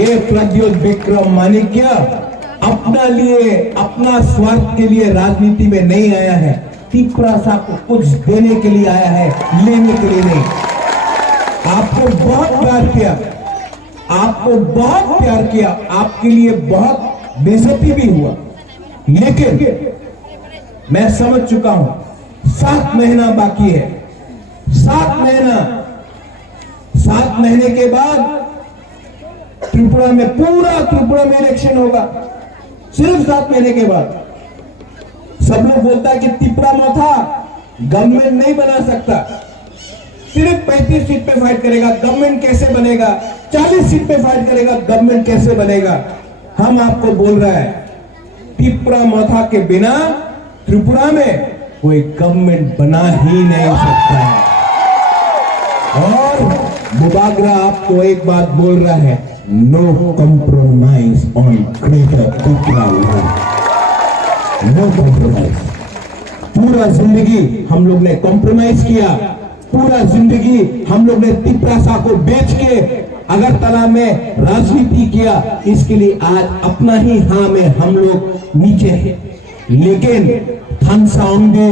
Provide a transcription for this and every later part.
ये प्रद्योत विक्रम माणिक्य अपना लिए, अपना स्वार्थ के लिए राजनीति में नहीं आया है। तिप्रासा को कुछ देने के लिए आया है, लेने के लिए नहीं। आपको बहुत प्यार किया, आपको बहुत प्यार किया, आपके लिए बहुत बेइज्जती भी हुआ, लेकिन मैं समझ चुका हूं 7 महीना बाकी है। 7 महीना, 7 महीने के बाद त्रिपुरा में, पूरा त्रिपुरा में इलेक्शन होगा। सिर्फ 7 महीने के बाद। सब लोग बोलता है कि तिप्रा मोथा गवर्नमेंट नहीं बना सकता, सिर्फ 35 सीट पे फाइट करेगा, गवर्नमेंट कैसे बनेगा? 40 सीट पे फाइट करेगा, गवर्नमेंट कैसे बनेगा? हम आपको बोल रहा है, तिप्रा मोथा के बिना त्रिपुरा में कोई गवर्नमेंट बना ही नहीं सकता है। और मुबागरा आपको एक बात बोल रहा है, no compromise on greater Tripura, no compromise. पूरा जिंदगी हम लोग ने कॉम्प्रोमाइज किया, पूरा जिंदगी हम लोग ने तिप्रासा को बेच के अगरतला में राजनीति किया। इसके लिए आज अपना ही हां में हम लोग नीचे हैं। लेकिन थानसाउंडे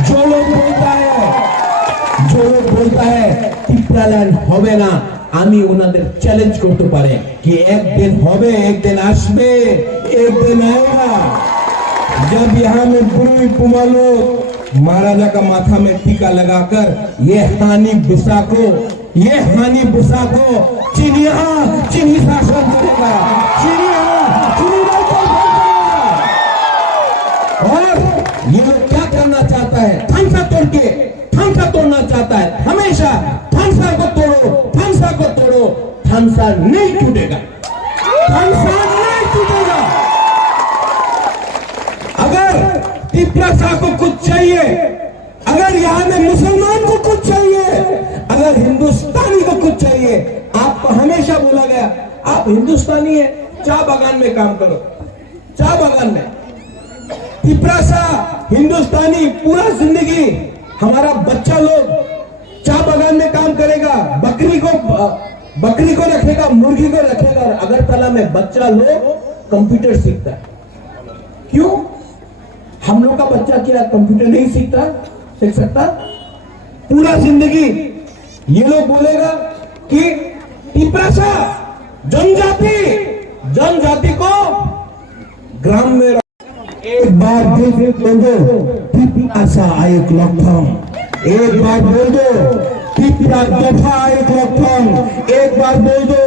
जो लोग बोलता है तिप्रालैंड होबे ना, आमी उनादेर चैलेंज करते पारे कि एक दिन होबे, एक दिन आसबे, एक दिन आएगा जब यहाँ में बुरी पुमा लोग महाराजा का माथा में टीका लगाकर ये हानि बुसा को चीनी शासन करेगा, और ये लोग क्या करना चाहता है? थानसा तोड़ना चाहता है। हमेशा थानसा को तोड़ो, थानसा नहीं टूटेगा, अगर तिप्रासा को कुछ चाहिए, अगर यहाँ में मुसलमान को कुछ चाहिए, अगर हिंदुस्तानी को कुछ चाहिए, आपको हमेशा बोला गया आप हिंदुस्तानी है, चाय बागान में काम करो, चाय बागान में। तिप्रासा हिंदुस्तानी, पूरा जिंदगी हमारा बच्चा लोग चाय बागान में काम करेगा, बकरी को रखेगा, मुर्गी को रखेगा, और अगरतला में बच्चा लोग कंप्यूटर सीखता है। क्यों? हम लोग का बच्चा क्या कंप्यूटर नहीं सीख सकता? पूरा जिंदगी ये लोग बोलेगा कि तिप्रासा जनजाति को ग्राम में। एक बार बोल दो तिप्रासा आयुक लक्षण, एक बार बोल दो तिप्रा दफा आयुक लक्षण, एक बार बोल दो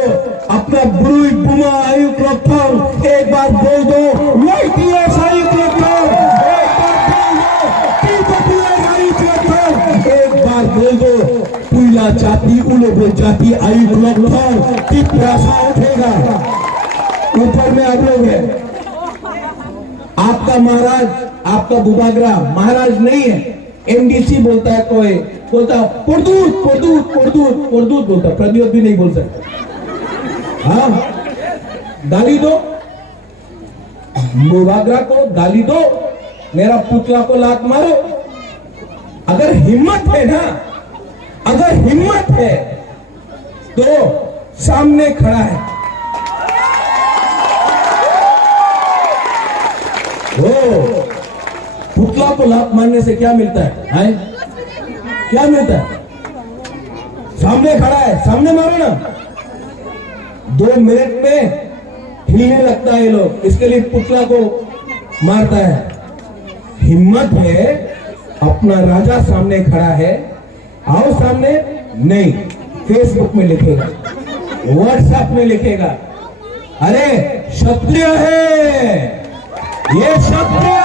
अपना बुरुई बुमा आयुक लक्षण, एक बार बोल दो YTS आयुक लक्षण, एक बार बोल दो पुइला जाति उलोबे जाति आयुक लक्षण। तिप्रासा उठेगा। ऊपर में आप लोग है, आपका महाराज, आपका बुबागरा महाराज नहीं है। MDC बोलता है, कोई बोलता प्रदूत बोलता, प्रद्योत भी नहीं बोल सकता। हाँ, गाली दो बुबागरा को, गाली दो, मेरा पुतला को लात मारो। अगर हिम्मत है ना, अगर हिम्मत है तो सामने खड़ा है वो। पुतला को लात मारने से क्या मिलता है? क्या मिलता है? सामने खड़ा है, सामने मारो ना। 2 मिनट में हिलने लगता है ये लोग, इसके लिए पुतला को मारता है। हिम्मत है, अपना राजा सामने खड़ा है, आओ सामने। नहीं, फेसबुक में लिखेगा, व्हाट्सएप में लिखेगा, अरे क्षत्रिय है, ये क्षत्रिय है।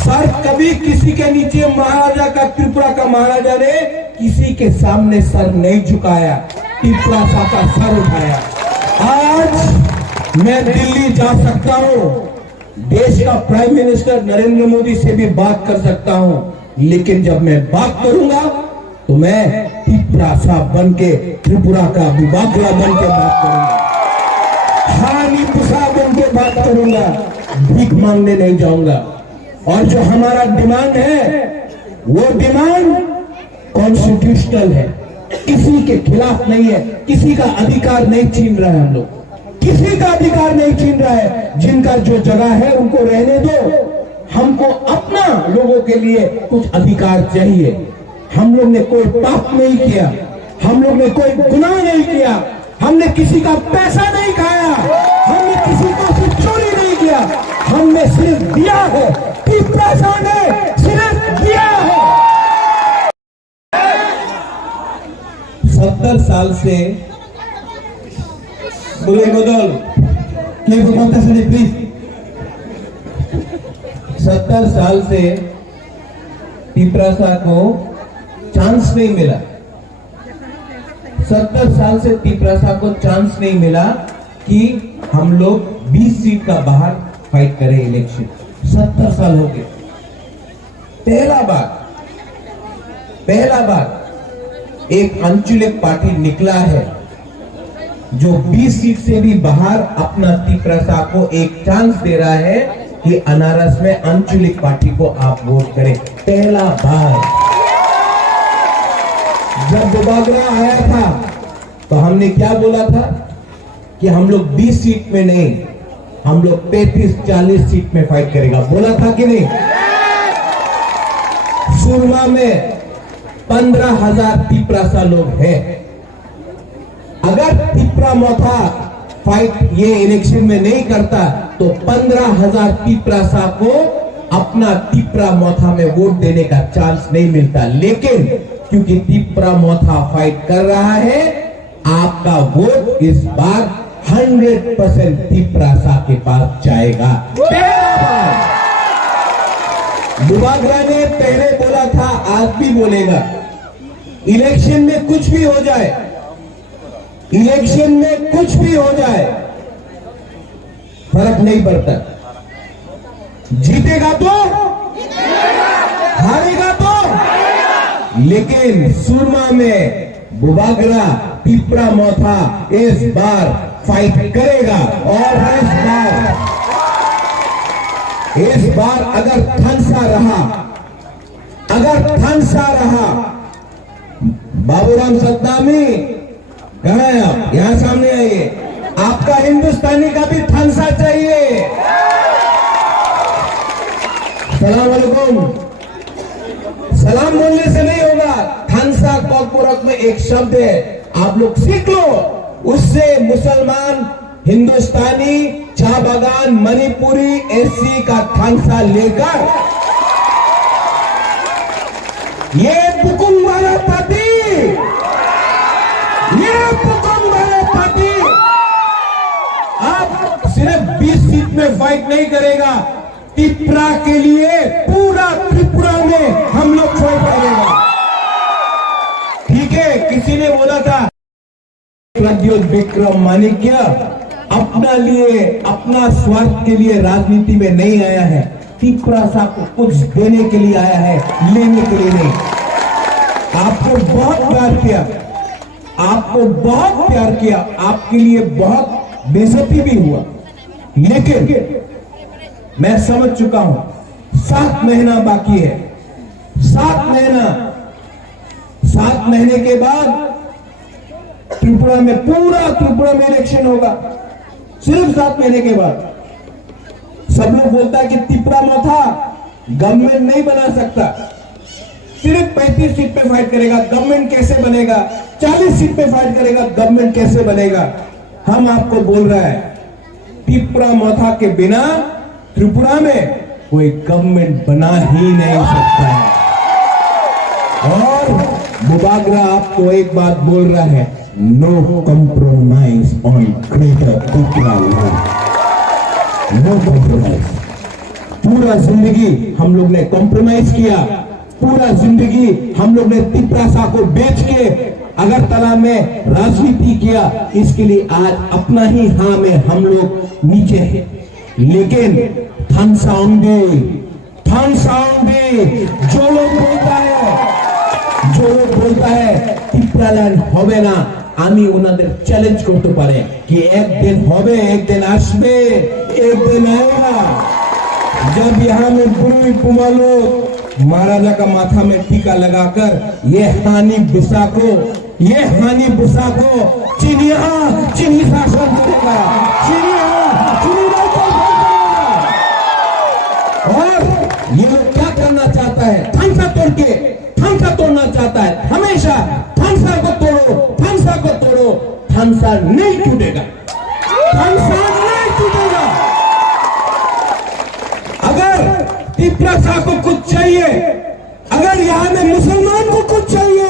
सर कभी किसी के नीचे महाराजा का, त्रिपुरा का महाराजा ने किसी के सामने सर नहीं झुकाया, तिप्रासा का सर उठाया। आज मैं दिल्ली जा सकता हूं, देश का प्राइम मिनिस्टर नरेंद्र मोदी से भी बात कर सकता हूं, लेकिन जब मैं बात करूंगा तो मैं तिप्रासा बन के, त्रिपुरा का बुबागरा बन के बात करूंगा, हानि पुसा बन के बात करूंगा, भीख मांगने नहीं जाऊंगा। और जो हमारा डिमांड है वो डिमांड कॉन्स्टिट्यूशनल है, किसी के खिलाफ नहीं है, किसी का अधिकार नहीं छीन रहा है। हम लोग किसी का अधिकार नहीं छीन रहा है। जिनका जो जगह है उनको रहने दो। हमको अपना लोगों के लिए कुछ अधिकार चाहिए। हम लोग ने कोई पाप नहीं किया, हम लोग ने कोई गुनाह नहीं किया, हमने किसी का पैसा नहीं खाया, हमने किसी को से चोरी नहीं किया, हमने सिर्फ दिया है। तिपरासा ने सिर्फ दिया है। 70 साल से बोले बदल प्लीज 70 साल से तिपरासा को चांस नहीं मिला। 70 साल से तिपरासा को चांस नहीं मिला कि हम लोग 20 सीट का बाहर फाइट करें इलेक्शन। 70 साल हो गए। पहला बार एक आंचलिक पार्टी निकला है जो 20 सीट से भी बाहर अपना तिपरासा को एक चांस दे रहा है कि अनारस में आंचलिक पार्टी को आप वोट करें। पहला बार। जब बुबागरा आया था तो हमने क्या बोला था कि हम लोग 20 सीट में नहीं, हम लोग 35-40 सीट में फाइट करेगा। बोला था कि नहीं? सुरमा में 15,000 तिपरासा लोग हैं। अगर तिपरा मोथा फाइट ये इलेक्शन में नहीं करता तो 15,000 तिपरासा को अपना तिपरा मोथा में वोट देने का चांस नहीं मिलता। लेकिन क्योंकि तिपरा मोथा फाइट कर रहा है, आपका वोट इस बार 100% तिपरासा के पास जाएगा। बुबागरा ने पहले बोला था, आज भी बोलेगा, इलेक्शन में कुछ भी हो जाए, इलेक्शन में कुछ भी हो जाए फर्क नहीं पड़ता। जीतेगा तो हारेगा तो, लेकिन सुरमा में बुबागरा तिपरा मोथा इस बार फाइट करेगा। और इस बार अगर थनसा रहा, बाबूराम सत्तामी कहां है आप? यहां सामने आइए। आपका हिंदुस्तानी का भी थनसा चाहिए। सलाम वालेकुम। सलाम बोलने से नहीं होगा। थनसा कॉकपुरक में एक शब्द है, आप लोग सीख लो। उससे मुसलमान, हिंदुस्तानी, चा बागान, मणिपुरी, एससी का थनसा लेकर ये पुकुम वाला पार्टी, आप सिर्फ 20 सीट में फाइट नहीं करेगा, त्रिपुरा के लिए पूरा त्रिपुरा में हम लोग फाइट करेगा। ठीक है? किसी ने बोला था प्रद्योत विक्रम माणिक्य अपना लिए, अपना स्वार्थ के लिए राजनीति में नहीं आया है। तिपरासा को कुछ देने के लिए आया है, लेने के लिए नहीं। आपको बहुत प्यार किया, आपको बहुत प्यार किया, आपके लिए बहुत बेइज्जती भी हुआ, लेकिन मैं समझ चुका हूं 7 महीना बाकी है। 7 महीने के बाद त्रिपुरा में, पूरा त्रिपुरा में इलेक्शन होगा। सिर्फ 7 महीने के बाद। सब लोग बोलता है कि त्रिपुरा मोथा गवर्नमेंट नहीं बना सकता, सिर्फ 35 सीट पे फाइट करेगा, गवर्नमेंट कैसे बनेगा? 40 सीट पे फाइट करेगा, गवर्नमेंट कैसे बनेगा? हम आपको बोल रहा है, त्रिपुरा मोथा के बिना त्रिपुरा में कोई गवर्नमेंट बना ही नहीं सकता है। और बुबागरा आपको एक बात बोल रहा है, no compromise on greater Tripura land, no compromise. पूरा जिंदगी हम लोग ने कॉम्प्रोमाइज किया, पूरा जिंदगी हम लोग ने तिपरासा को बेच के अगरतला में राजनीति किया। इसके लिए आज अपना ही हां में हम लोग नीचे हैं। लेकिन थनसाउंडे जो लोग बोलता है त्रिपुरा लैंड होबे ना, आमी उनादेर चैलेंज करते पारे कि एक दिन होबे, एक दिन आसबे, एक दिन आएगा जब यहाँ में बुरी पुमा लोग महाराजा का माथा में टीका लगाकर ये हानि बिसा को चीनी शासन करेगा, चीनी और ये लोग क्या करना चाहता है? थांसा तोड़ना चाहता है। हमेशा थांसा को तोड़ो, थांसा नहीं टूटेगा। अगर तिपरासा को कुछ चाहिए, अगर यहां में मुसलमान को कुछ चाहिए,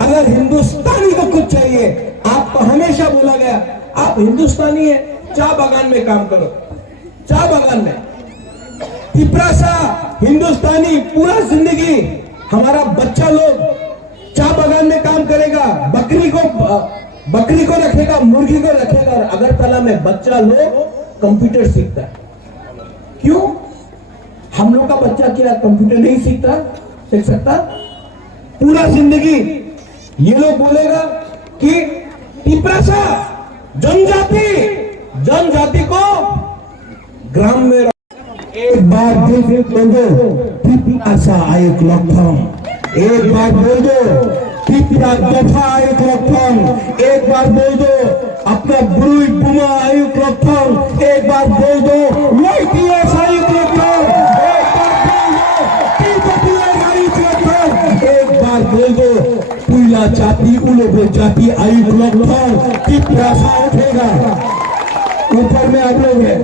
अगर हिंदुस्तानी को कुछ चाहिए, आपको हमेशा बोला गया आप हिंदुस्तानी है, चाय बागान में काम करो, चाय बागान में। तिपरासा हिंदुस्तानी पूरा जिंदगी हमारा बच्चा लोग चाय बागान में काम करेगा, बकरी को रखेगा, मुर्गी को रखेगा, और अगरतला में बच्चा लोग कंप्यूटर सीखता है। क्यों? हम लोग का बच्चा क्या कंप्यूटर नहीं सीख सकता? पूरा जिंदगी ये लोग बोलेगा कि तिपरासा जनजाति को ग्राम में एक बार दिल बोल दो तिपरासा आयुक लक्षण, एक बार बोल दो तिपरा दफा आयुक लक्षण, एक बार बोल दो अपना बुरुई बुमा आयुक लक्षण, एक बार बोल दो वाईटीएस आयुक लक्षण, एक बार बोल दो पुइला जाति उलोगो जाति आयुक लक्षण। तिपरासा उठेगा। ऊपर में आप लोग है,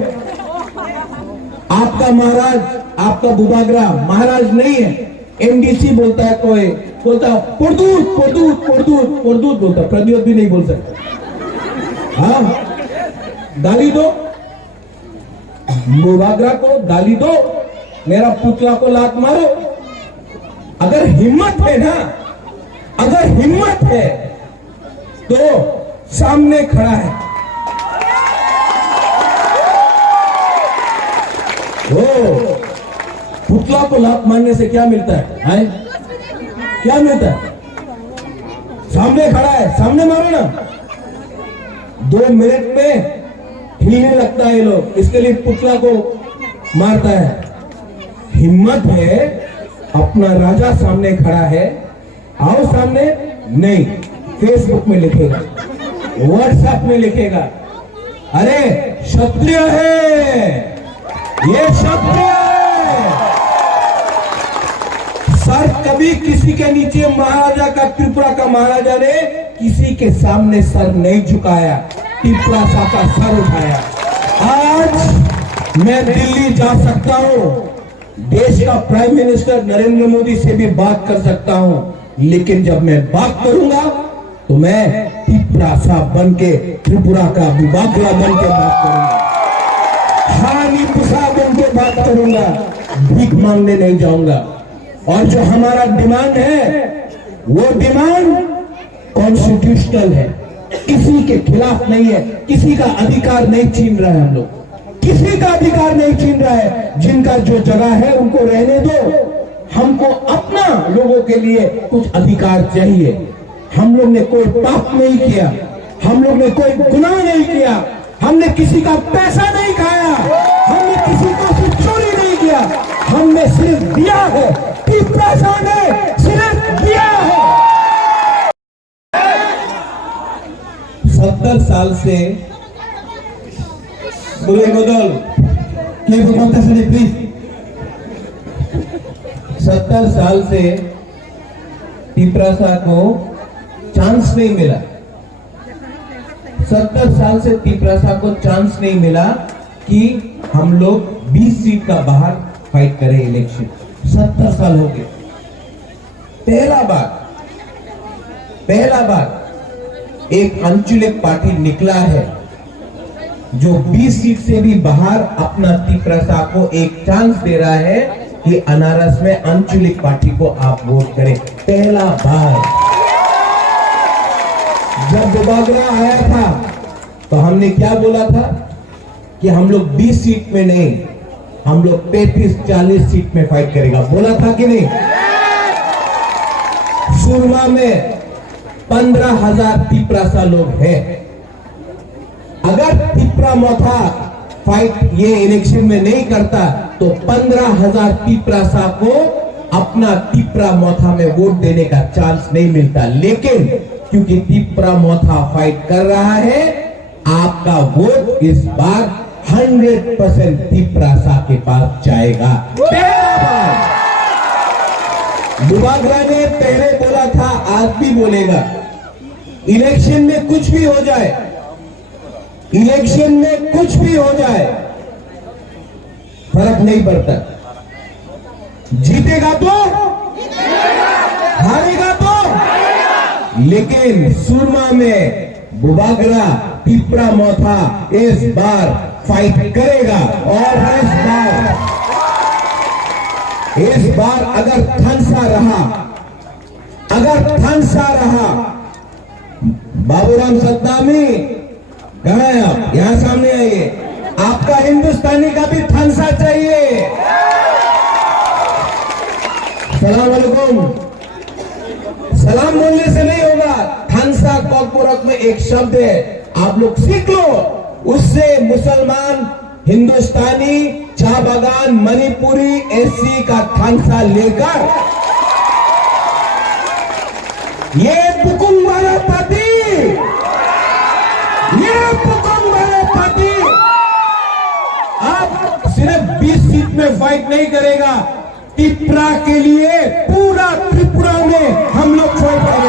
आपका महाराज, आपका बुबागरा महाराज नहीं है। एमडीसी बोलता है, कोई बोलता पुरदूत बोलता, प्रद्योत भी नहीं बोल सकता। हाँ, गाली दो बुबागरा को, गाली दो, मेरा पुतला को लात मारो। अगर हिम्मत है ना, अगर हिम्मत है तो सामने खड़ा है। पुतला को लात मारने से क्या मिलता है? क्या मिलता है? सामने खड़ा है, सामने मारो ना। 2 मिनट में हिलने लगता है ये लोग, इसके लिए पुतला को मारता है। हिम्मत है, अपना राजा सामने खड़ा है, आओ सामने। नहीं, फेसबुक में लिखेगा, व्हाट्सएप में लिखेगा, अरे क्षत्रिय है, ये क्षत्रिय है। सर कभी किसी के नीचे महाराजा का, त्रिपुरा का महाराजा ने किसी के सामने सर नहीं झुकाया, तिपरासा का सर उठाया। आज मैं दिल्ली जा सकता हूं, देश का प्राइम मिनिस्टर नरेंद्र मोदी से भी बात कर सकता हूं, लेकिन जब मैं बात करूंगा तो मैं तिपरासा बन के, त्रिपुरा का बुबागरा बन के बात करूंगा, हानि पुसा बन के बात करूंगा, भीख मांगने नहीं जाऊंगा। और जो हमारा डिमांड है वो डिमांड कॉन्स्टिट्यूशनल है, किसी के खिलाफ नहीं है, किसी का अधिकार नहीं छीन रहा है। हम लोग किसी का अधिकार नहीं छीन रहा है। जिनका जो जगह है उनको रहने दो, हमको अपना लोगों के लिए कुछ अधिकार चाहिए। हम लोग ने कोई पाप नहीं किया, हम लोग ने कोई गुनाह नहीं किया, हमने किसी का पैसा नहीं खाया, हमने किसी का कुछ चोरी नहीं किया, हमने सिर्फ दिया है। तिपरासा ने सिर्फ दिया है। 70 साल से बुरे बदल प्लीज 70 साल से तिपरासा को चांस नहीं मिला। 70 साल से तिपरासा को चांस नहीं मिला कि हम लोग 20 सीट का बाहर फाइट करें इलेक्शन। 70 साल हो गए। पहला बार एक आंचलिक पार्टी निकला है जो 20 सीट से भी बाहर अपना तिपरासा को एक चांस दे रहा है कि अनारस में आंचलिक पार्टी को आप वोट करें। पहला बार। जब बुबागरा आया था तो हमने क्या बोला था कि हम लोग 20 सीट में नहीं, हम लोग 35-40 सीट में फाइट करेगा, बोला था कि नहीं? सुरमा में 15,000 तिपरासा लोग हैं। अगर तिपरा मोथा फाइट ये इलेक्शन में नहीं करता तो 15,000 तिपरासा को अपना तिपरा मोथा में वोट देने का चांस नहीं मिलता। लेकिन क्योंकि तिपरा मोथा फाइट कर रहा है, आपका वोट इस बार 100% तिपरासा के पास जाएगा। बुबागरा ने पहले बोला था, आज भी बोलेगा, इलेक्शन में कुछ भी हो जाए, इलेक्शन में कुछ भी हो जाए, फर्क नहीं पड़ता। जीतेगा तो हारेगा तो, लेकिन सुरमा में बुबागरा तिपरा मोथा इस बार फाइट करेगा। और इस बार अगर थनसा रहा, बाबूराम सत्तामी कहां है आप? यहां सामने आइए। आपका हिंदुस्तानी का भी थनसा चाहिए। सलाम अलैकुम। सलाम बोलने से नहीं होगा, थनसा कॉकपोरक में एक शब्द है, आप लोग सीख लो। उससे मुसलमान, हिंदुस्तानी, चाह बागान, मणिपुरी, एससी का थनसा लेकर ये पुकुम वाला पार्टी, अब सिर्फ 20 सीट में फाइट नहीं करेगा, त्रिपुरा के लिए पूरा त्रिपुरा में हम लोग फाइट करेंगे।